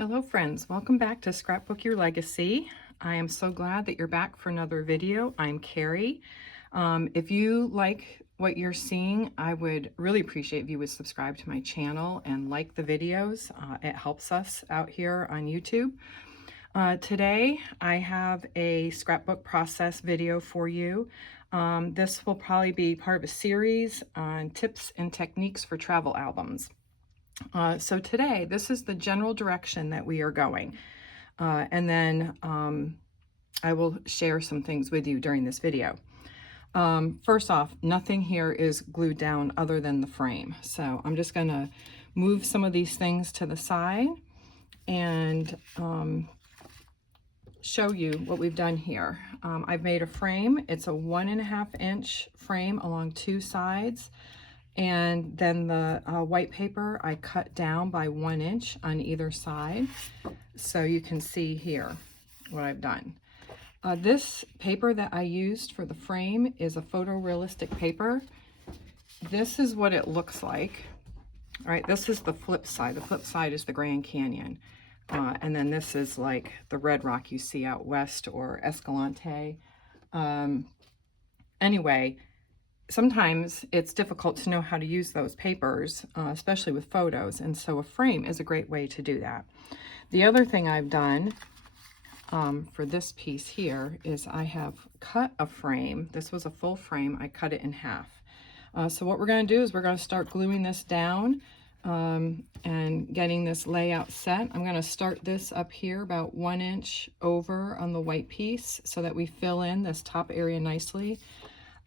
Hello friends, welcome back to Scrapbook Your Legacy. I am so glad that you're back for another video. I'm Carrie. If you like what you're seeing, I would really appreciate if you would subscribe to my channel and like the videos. It helps us out here on YouTube. Today I have a scrapbook process video for you. This will probably be part of a series on tips and techniques for travel albums. So today, this is the general direction that we are going. And then I will share some things with you during this video. First off, nothing here is glued down other than the frame. So I'm just going to move some of these things to the side and show you what we've done here. I've made a frame. It's a 1.5 inch frame along two sides. And then the white paper I cut down by 1 inch on either side. So you can see here what I've done. This paper that I used for the frame is a photorealistic paper. This is what it looks like. All right, this is the flip side. The flip side is the Grand Canyon. And then this is like the red rock you see out west, or Escalante. Anyway, sometimes it's difficult to know how to use those papers, especially with photos, and so a frame is a great way to do that. The other thing I've done for this piece here is I have cut a frame. This was a full frame. I cut it in half. So what we're going to do is we're going to start gluing this down and getting this layout set. I'm going to start this up here about 1 inch over on the white piece so that we fill in this top area nicely.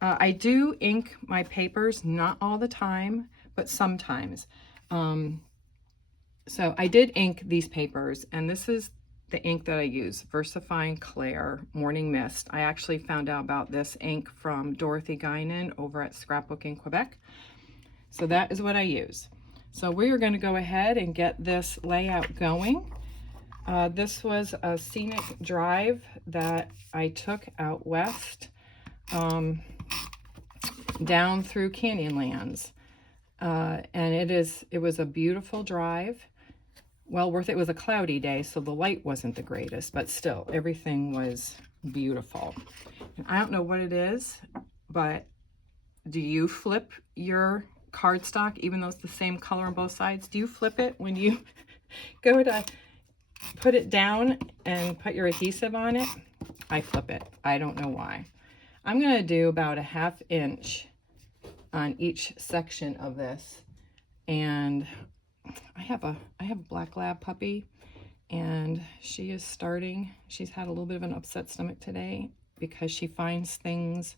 I do ink my papers, not all the time, but sometimes. So I did ink these papers, and this is the ink that I use, VersaFine Clair Morning Mist. I actually found out about this ink from Dorothy Guinan over at Scrapbook in Quebec. So that is what I use. So we are going to go ahead and get this layout going. This was a scenic drive that I took out west. Down through Canyonlands, and it was a beautiful drive, well worth it. It was a cloudy day, so the light wasn't the greatest, but still everything was beautiful. And I don't know what it is, but do you flip your cardstock even though it's the same color on both sides? Do you flip it when you go to put it down and put your adhesive on it? I flip it. I don't know why. I'm going to do about a 1/2 inch on each section of this. And I have a black lab puppy, and she's had a little bit of an upset stomach today because she finds things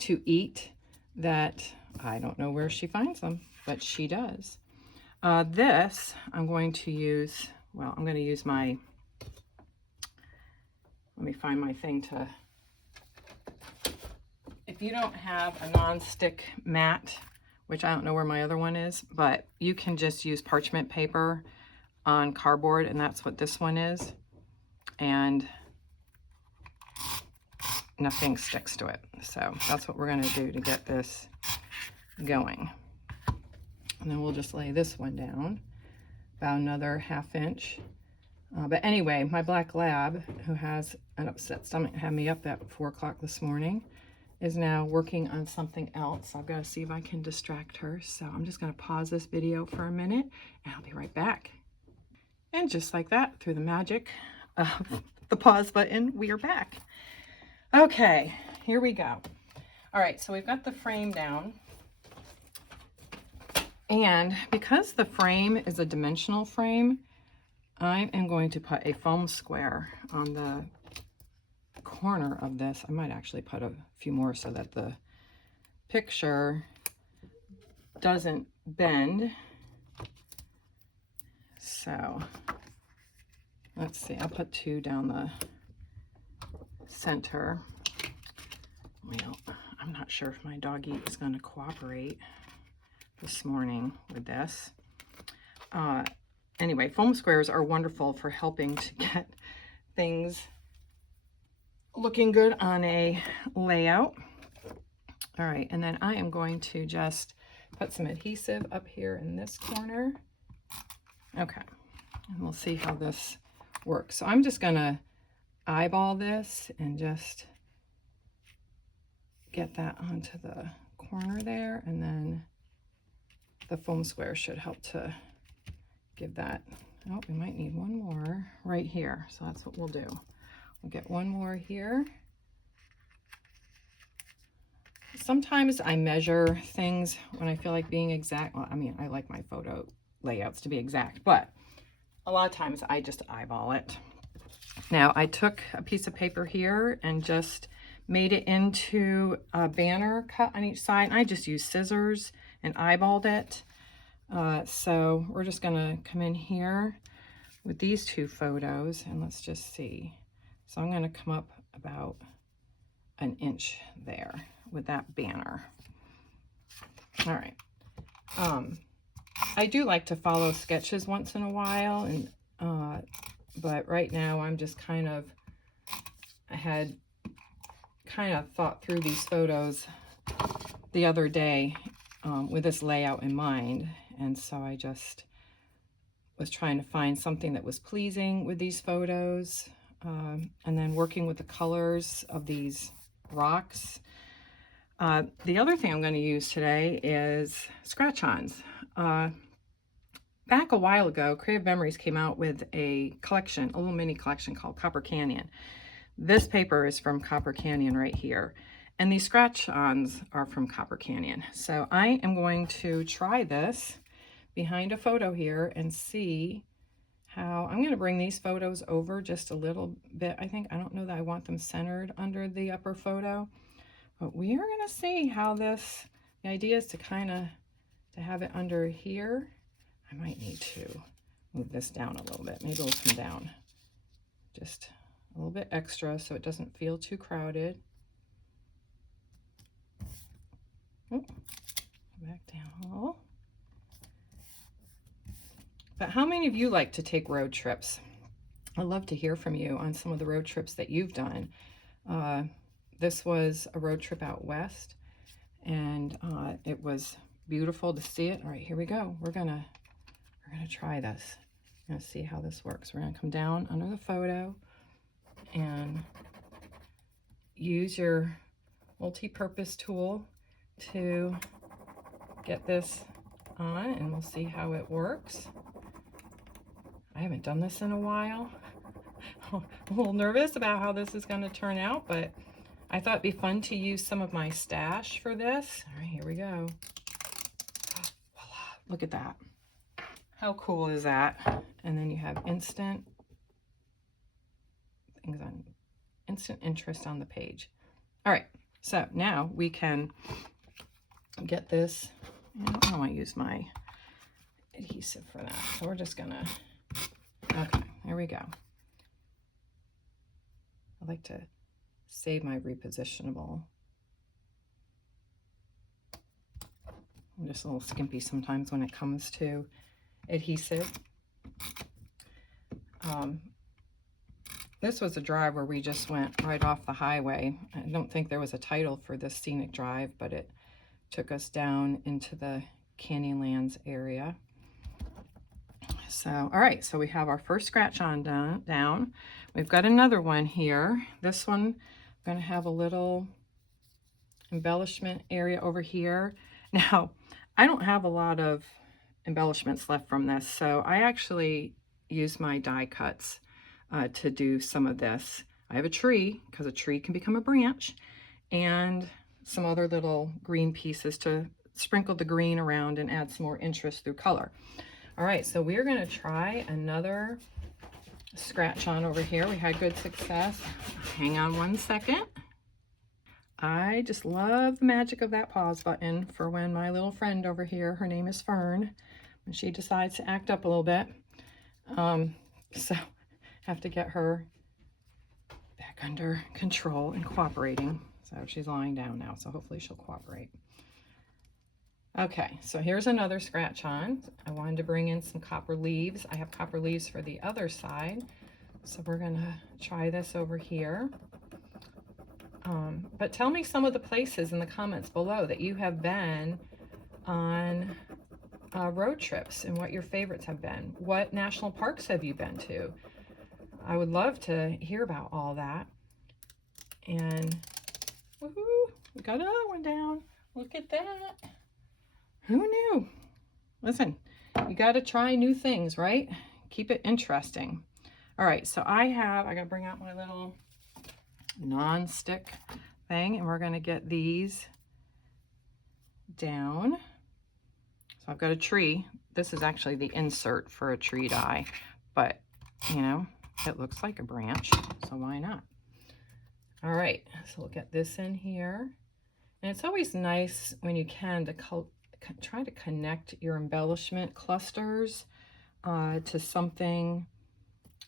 to eat that I don't know where she finds them, but she does. This I'm going to use, I'm going to use my, let me find my thing to, if you don't have a non-stick mat, which I don't know where my other one is, but you can just use parchment paper on cardboard, and that's what this one is. And nothing sticks to it. So that's what we're going to do to get this going. And then we'll just lay this one down about another 1/2 inch. But anyway, my black lab, who has an upset stomach, had me up at 4 o'clock this morning, is now working on something else. I've got to see if I can distract her. So I'm just going to pause this video for a minute, and I'll be right back. And just like that, through the magic of the pause button, we are back. Okay, here we go. All right, so we've got the frame down. And because the frame is a dimensional frame, I am going to put a foam square on the corner of this. I might actually put a few more so that the picture doesn't bend. So let's see, I'll put 2 down the center. Well, I'm not sure if my doggy is going to cooperate this morning with this. Anyway, foam squares are wonderful for helping to get things looking good on a layout. All right, and then I am going to just put some adhesive up here in this corner. Okay, And we'll see how this works. So I'm just gonna eyeball this and just get that onto the corner there, and then the foam square should help to give that. Oh, we might need one more right here, so that's what we'll do. We'll get one more here. Sometimes I measure things when I feel like being exact. Well, I mean, I like my photo layouts to be exact, but a lot of times I just eyeball it. Now, I took a piece of paper here and just made it into a banner cut on each side. I just used scissors and eyeballed it. So we're just gonna come in here with these two photos and let's just see. So I'm gonna come up about an inch there with that banner. All right. I do like to follow sketches once in a while, and but right now I'm just I had kind of thought through these photos the other day with this layout in mind, and so I just was trying to find something that was pleasing with these photos, and then working with the colors of these rocks. The other thing I'm going to use today is scratch-ons. Back a while ago, Creative Memories came out with a collection, a little mini collection called Copper Canyon. This paper is from Copper Canyon right here, and these scratch-ons are from Copper Canyon. So I am going to try this behind a photo here and see how. I'm going to bring these photos over just a little bit. I don't know that I want them centered under the upper photo, but we are going to see how this, the idea is to to have it under here. I might need to move this down a little bit. Maybe it'll come down just a little bit extra so it doesn't feel too crowded. Oh, back down a little. But how many of you like to take road trips? I'd love to hear from you on some of the road trips that you've done. This was a road trip out west, and it was beautiful to see it. All right, here we go. We're gonna try this. I'm gonna see how this works. We're gonna come down under the photo and use your multi-purpose tool to get this on, and we'll see how it works. I haven't done this in a while. I'm a little nervous about how this is going to turn out, but I thought it'd be fun to use some of my stash for this. All right, here we go. Voila, look at that. How cool is that? And then you have instant interest on the page. All right, so now we can get this. I don't want to use my adhesive for that, so we're just gonna, okay, there we go. I like to save my repositionable. I'm just a little skimpy sometimes when it comes to adhesive. This was a drive where we just went right off the highway. I don't think there was a title for this scenic drive, but it took us down into the Canyonlands area. So, all right, so we have our first scratch on down. We've got another one here. This one, I'm going to have a little embellishment area over here. Now, I don't have a lot of embellishments left from this, so I actually use my die cuts to do some of this. I have a tree, because a tree can become a branch, and some other little green pieces to sprinkle the green around and add some more interest through color. All right, so we're going to try another scratch on over here. We had good success. Hang on one second. I just love the magic of that pause button for when my little friend over here, her name is Fern, when she decides to act up a little bit. So have to get her back under control and cooperating. So she's lying down now, so hopefully she'll cooperate. Okay, so here's another scratch on. I wanted to bring in some copper leaves. I have copper leaves for the other side. So we're gonna try this over here. But tell me some of the places in the comments below that you have been on road trips and what your favorites have been. What national parks have you been to? I would love to hear about all that. And woohoo, we got another one down. Look at that. Who knew? Listen, you got to try new things, right? Keep it interesting. All right, so I got to bring out my little non-stick thing, and we're going to get these down. So I've got a tree. This is actually the insert for a tree die, but you know, it looks like a branch, so why not? All right, so we'll get this in here. And it's always nice when you can to try to connect your embellishment clusters to something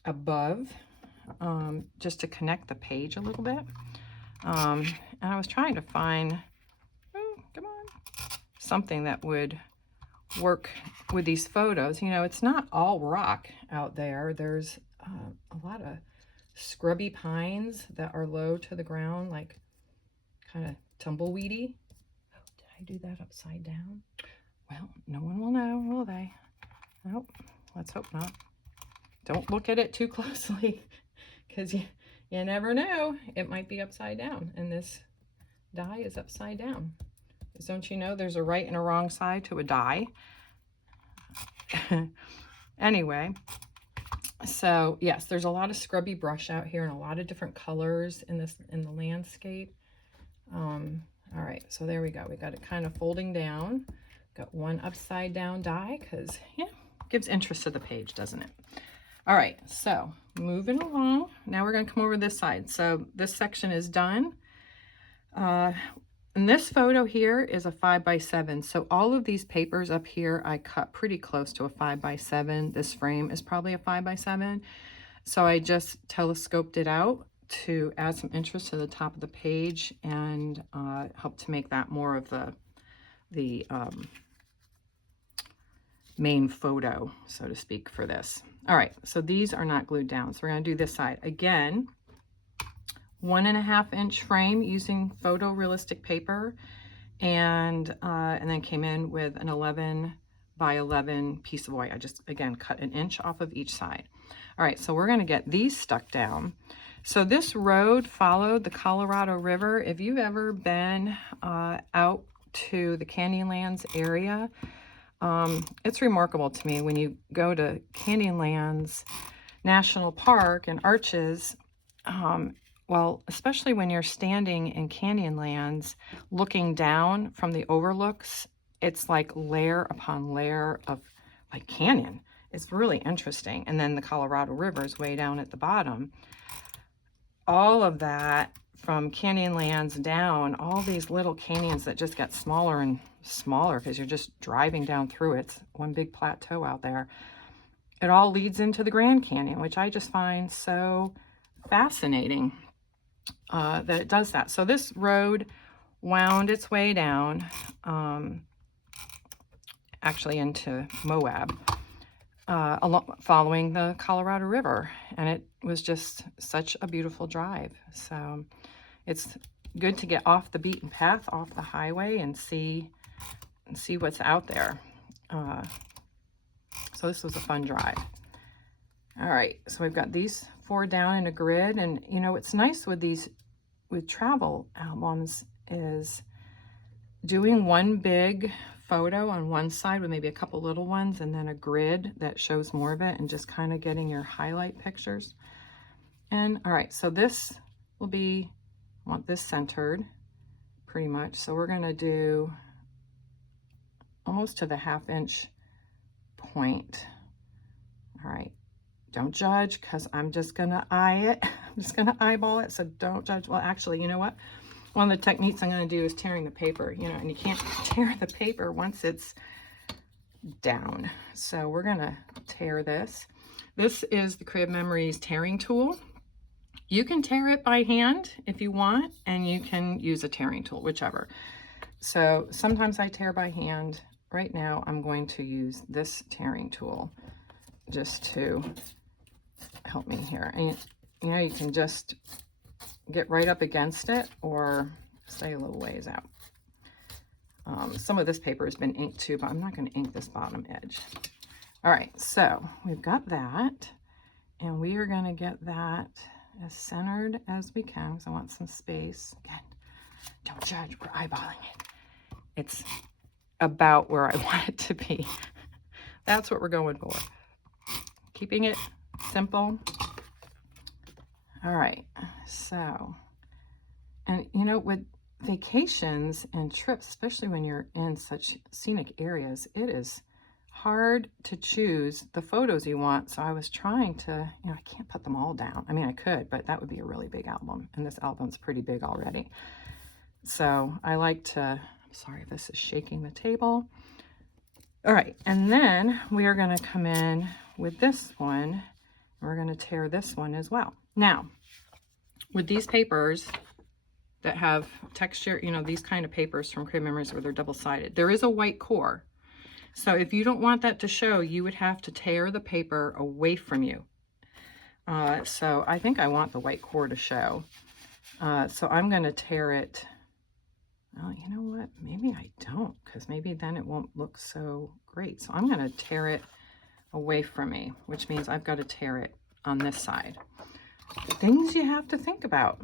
above, just to connect the page a little bit. And I was trying to find, come on, something that would work with these photos. You know, it's not all rock out there. There's a lot of scrubby pines that are low to the ground, like kind of tumbleweedy. Oh, did I do that upside down? Well, no one will know, will they? Nope, let's hope not. Don't look at it too closely, because you never know. It might be upside down, and this die is upside down. Because don't you know there's a right and a wrong side to a die? Anyway, so yes, there's a lot of scrubby brush out here and a lot of different colors in the landscape. All right, so there we go. We got it kind of folding down. Got one upside down die because, yeah, gives interest to the page, doesn't it? All right, so moving along. Now we're going to come over this side. So this section is done. And this photo here is a 5x7. So all of these papers up here, I cut pretty close to a 5x7. This frame is probably a 5x7. So I just telescoped it out to add some interest to the top of the page and help to make that more of the main photo, so to speak, for this. All right, so these are not glued down. So we're going to do this side. Again, 1.5 inch frame using photorealistic paper, and then came in with an 11 by 11 piece of white. I just, again, cut an inch off of each side. All right, so we're going to get these stuck down. So this road followed the Colorado River. If you've ever been out to the Canyonlands area, it's remarkable to me when you go to Canyonlands National Park and Arches, well, especially when you're standing in Canyonlands looking down from the overlooks, it's like layer upon layer of like canyon. It's really interesting. And then the Colorado River is way down at the bottom. All of that from Canyonlands down, all these little canyons that just get smaller and smaller because you're just driving down through it. It's one big plateau out there. It all leads into the Grand Canyon, which I just find so fascinating that it does that. So this road wound its way down, actually into Moab, following the Colorado River, and it was just such a beautiful drive. So it's good to get off the beaten path, off the highway, and see what's out there. So this was a fun drive. All right, so we've got these 4 down in a grid, and you know what's nice with travel albums is doing one big photo on one side with maybe a couple little ones, and then a grid that shows more of it, and just kind of getting your highlight pictures. And all right, so this will be, I want this centered pretty much. So we're going to do almost to the 1/2 inch point. All right, don't judge because I'm just going to eye it. I'm just going to eyeball it, so don't judge. Well, actually, you know what? One of the techniques I'm going to do is tearing the paper, you know, and you can't tear the paper once it's down. So we're going to tear this. This is the Crib Memories tearing tool. You can tear it by hand if you want, and you can use a tearing tool, whichever. So sometimes I tear by hand. Right now, I'm going to use this tearing tool just to help me here. And you know, you can just get right up against it or stay a little ways out. Some of this paper has been inked too, but I'm not going to ink this bottom edge. All right, so we've got that, and we are going to get that as centered as we can because I want some space. Again, don't judge, we're eyeballing it. It's about where I want it to be. That's what we're going for. Keeping it simple. All right, so, and you know, with vacations and trips, especially when you're in such scenic areas, it is hard to choose the photos you want. So I was trying to, you know, I can't put them all down. I mean, I could, but that would be a really big album, and this album's pretty big already. So I like to, I'm sorry if this is shaking the table. All right, and then we are going to come in with this one, and we're going to tear this one as well. Now, with these papers that have texture, you know, these kind of papers from Creative Memories where they're double-sided, there is a white core. So if you don't want that to show, you would have to tear the paper away from you. So I think I want the white core to show. So I'm going to tear it. Well, you know what? Maybe I don't, because maybe then it won't look so great. So I'm going to tear it away from me, which means I've got to tear it on this side. Things you have to think about.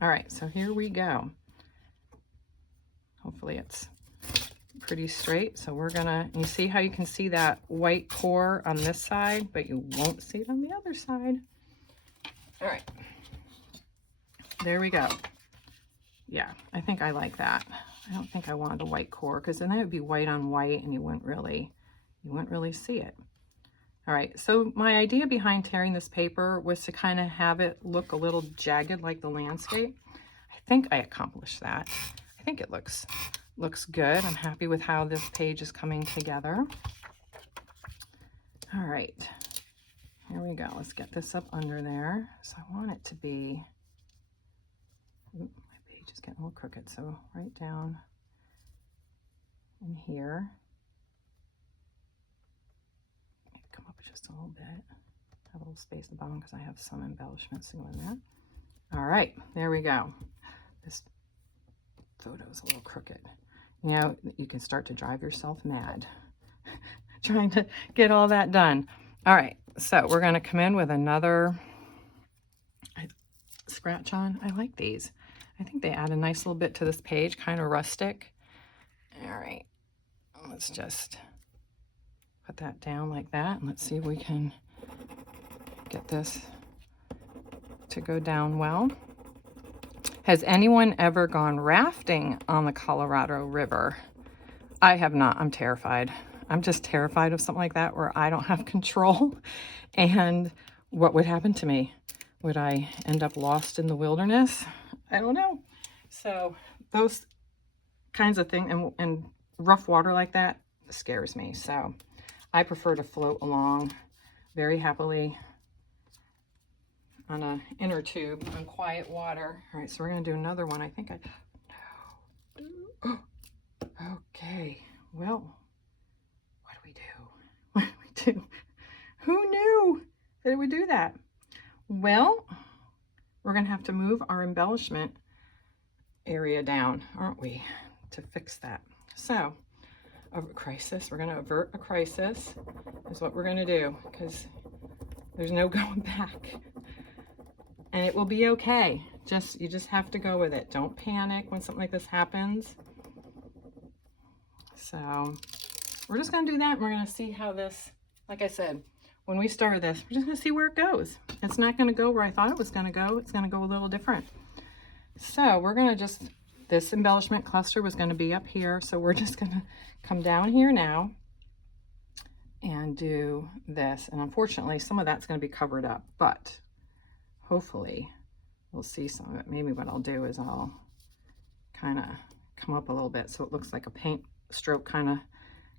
All right, so here we go. Hopefully it's pretty straight. So we're gonna, you see how you can see that white core on this side, but you won't see it on the other side. All right, there we go. Yeah, I think I like that. I don't think I wanted a white core, because then that would be white on white and you wouldn't really see it. All right, so my idea behind tearing this paper was to kind of have it look a little jagged like the landscape. I think I accomplished that. I think it looks good. I'm happy with how this page is coming together. All right, here we go. Let's get this up under there. So I want it to be, my page is getting a little crooked, so right down in here. Come up just a little bit, have a little space at the bottom because I have some embellishments doing that. All right, there we go. This photo's a little crooked. You know, you can start to drive yourself mad trying to get all that done. All right, so we're going to come in with another scratch on. I like these. I think they add a nice little bit to this page, kind of rustic. All right, let's just put that down like that, and let's see if we can get this to go down well. Has anyone ever gone rafting on the Colorado River? I have not. I'm terrified. I'm just terrified of something like that where I don't have control. And what would happen to me? Would I end up lost in the wilderness? I don't know. So those kinds of things and rough water like that scares me. So I prefer to float along very happily on an inner tube on quiet water. All right, so we're going to do another one. I think okay, well, what do we do? What do we do? Who knew that it would do that? Well, we're going to have to move our embellishment area down, aren't we, to fix that. So, a crisis, we're going to avert a crisis is what we're going to do, because there's no going back. And it will be okay. You just have to go with it. Don't panic when something like this happens. So we're just going to do that, and we're going to see how this, like I said, when we started this, we're just going to see where it goes. It's not going to go where I thought it was going to go. It's going to go a little different. So we're going to just, this embellishment cluster was going to be up here. So we're just going to come down here now and do this. And unfortunately, some of that's going to be covered up, but hopefully we'll see some of it. Maybe what I'll do is I'll kind of come up a little bit so it looks like a paint stroke kind of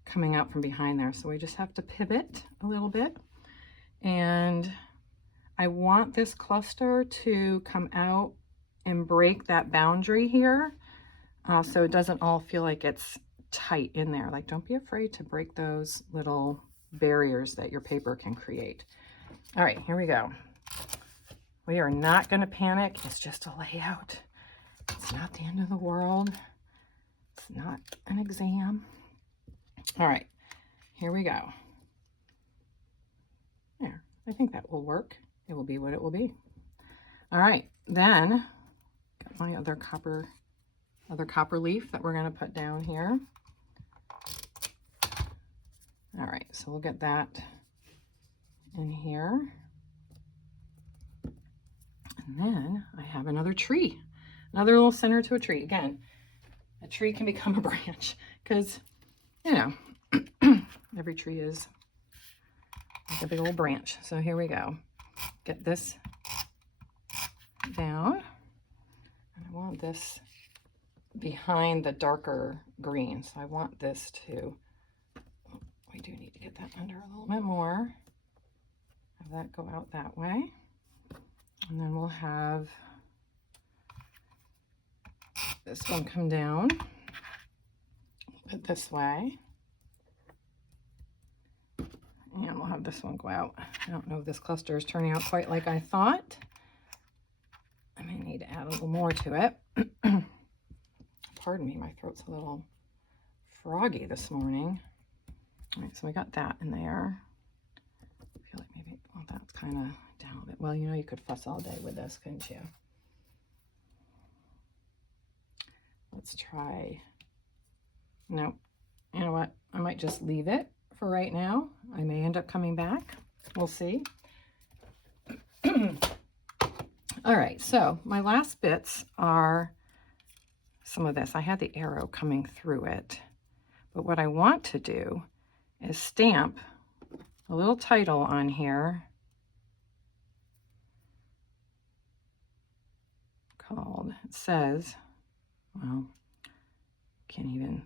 coming out from behind there. So we just have to pivot a little bit. And I want this cluster to come out and break that boundary here, so it doesn't all feel like it's tight in there. Like, don't be afraid to break those little barriers that your paper can create. All right, here we go. We are not going to panic. It's just a layout. It's not the end of the world. It's not an exam. All right, here we go. There, I think that will work. It will be what it will be. All right, then got my other copper leaf that we're going to put down here. All right, so we'll get that in here. And then I have another tree, another little center to a tree. Again, a tree can become a branch because, you know, every tree is like a big old branch. So here we go. Get this down. And I want this behind the darker green. So I want this to, we do need to get that under a little bit more. Have that go out that way. And then we'll have this one come down, put this way. And we'll have this one go out. I don't know if this cluster is turning out quite like I thought. I may need to add a little more to it. Pardon me, my throat's a little froggy this morning. All right, so we got that in there. I feel like maybe, well, that's kind of down a bit. Well, you know, you could fuss all day with this, couldn't you? Let's try. No, you know what? I might just leave it for right now. I may end up coming back. We'll see. All right, so my last bits are some of this. I had the arrow coming through it, but what I want to do is stamp a little title on here called, it says, well, can't even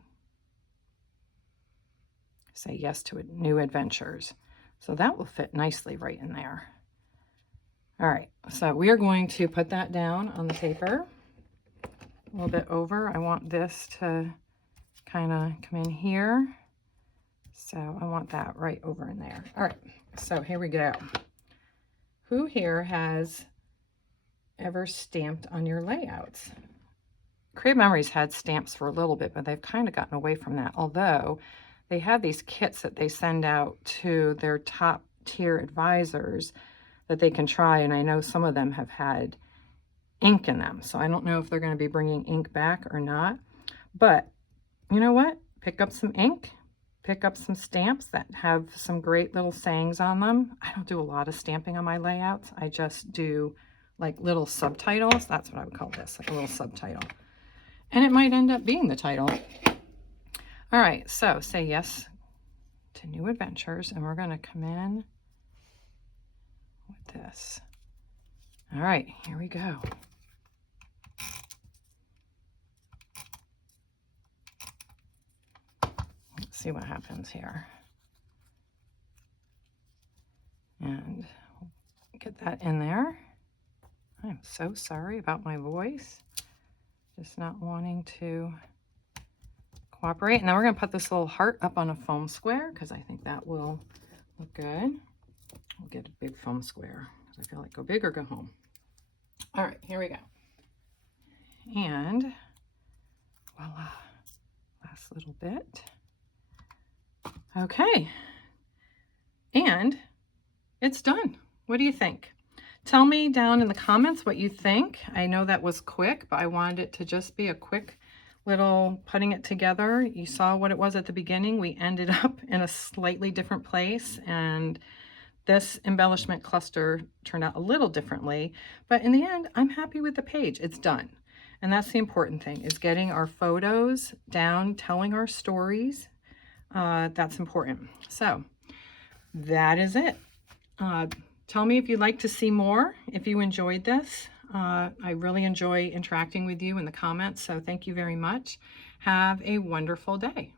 say yes to new adventures. So that will fit nicely right in there. All right, so we are going to put that down on the paper a little bit over. I want this to kind of come in here. So I want that right over in there. All right, so here we go. Who here has ever stamped on your layouts? Creative Memories had stamps for a little bit, but they've kind of gotten away from that. Although they have these kits that they send out to their top tier advisors that they can try. And I know some of them have had ink in them. So I don't know if they're going to be bringing ink back or not. But you know what? Pick up some ink. Pick up some stamps that have some great little sayings on them. I don't do a lot of stamping on my layouts. I just do like little subtitles. That's what I would call this, like a little subtitle. And it might end up being the title. All right, so say yes to new adventures, and we're going to come in with this. All right, here we go. Let's see what happens here. And get that in there. I'm so sorry about my voice. Just not wanting to cooperate. And then we're going to put this little heart up on a foam square because I think that will look good. We'll get a big foam square because I feel like go big or go home. All right, here we go. And voila, last little bit. Okay, and it's done. What do you think? Tell me down in the comments what you think. I know that was quick, but I wanted it to just be a quick little putting it together. You saw what it was at the beginning. We ended up in a slightly different place, and this embellishment cluster turned out a little differently, but in the end, I'm happy with the page. It's done. And that's the important thing, is getting our photos down, telling our stories. That's important. So that is it. Tell me if you'd like to see more, if you enjoyed this. I really enjoy interacting with you in the comments, so thank you very much. Have a wonderful day.